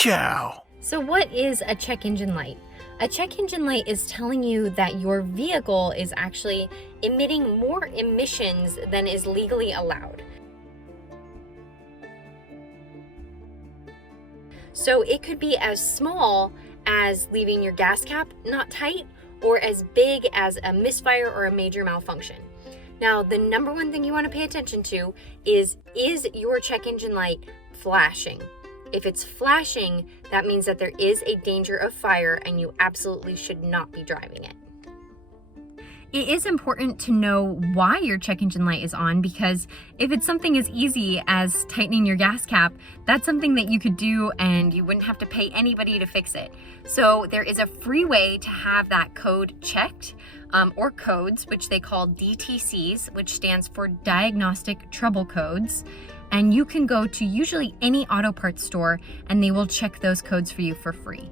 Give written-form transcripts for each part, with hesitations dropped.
Ciao. So what is a check engine light? A check engine light is telling you that your vehicle is actually emitting more emissions than is legally allowed. So it could be as small as leaving your gas cap not tight, or as big as a misfire or a major malfunction. Now, the number one thing you want to pay attention to is your check engine light flashing? If it's flashing, that means that there is a danger of fire and you absolutely should not be driving it. It is important to know why your check engine light is on, because if it's something as easy as tightening your gas cap, that's something that you could do and you wouldn't have to pay anybody to fix it. So there is a free way to have that code checked, or codes, which they call DTCs, which stands for Diagnostic Trouble Codes. And you can go to usually any auto parts store and they will check those codes for you for free.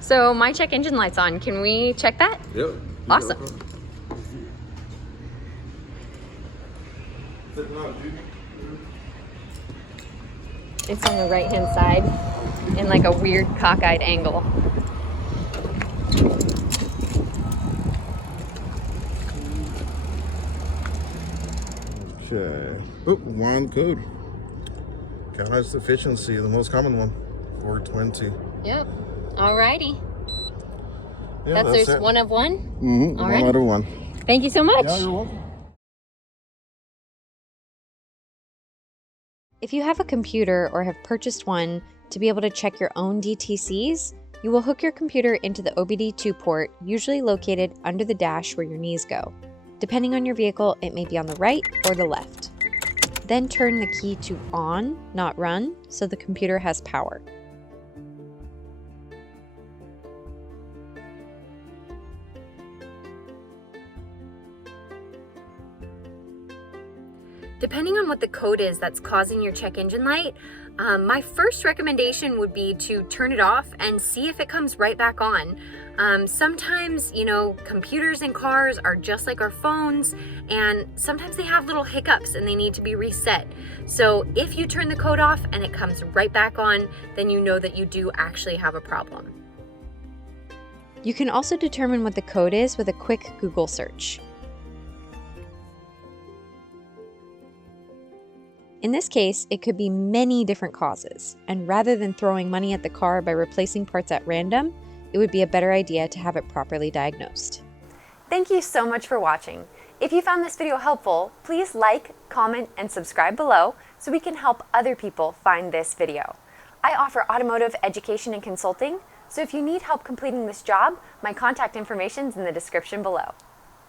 So my check engine light's on. Can we check that? Yep. Awesome. It's on the right-hand side in like a weird cockeyed angle. Okay. Oh, one code. Catalyst efficiency, the most common one, 420. Yep. Alrighty. Yeah, That's there's one of one? Mm-hmm. All One right. out of one. Thank you so much. Yeah, you're welcome. If you have a computer or have purchased one to be able to check your own DTCs, you will hook your computer into the OBD2 port, usually located under the dash where your knees go. Depending on your vehicle, it may be on the right or the left. Then turn the key to on, not run, so the computer has power. Depending on what the code is that's causing your check engine light, my first recommendation would be to turn it off and see if it comes right back on. Sometimes, computers and cars are just like our phones, and sometimes they have little hiccups and they need to be reset. So if you turn the code off and it comes right back on, then you know that you do actually have a problem. You can also determine what the code is with a quick Google search. In this case, it could be many different causes, and rather than throwing money at the car by replacing parts at random, it would be a better idea to have it properly diagnosed. Thank you so much for watching. If you found this video helpful, please like, comment, and subscribe below so we can help other people find this video. I offer automotive education and consulting, so if you need help completing this job, my contact information is in the description below.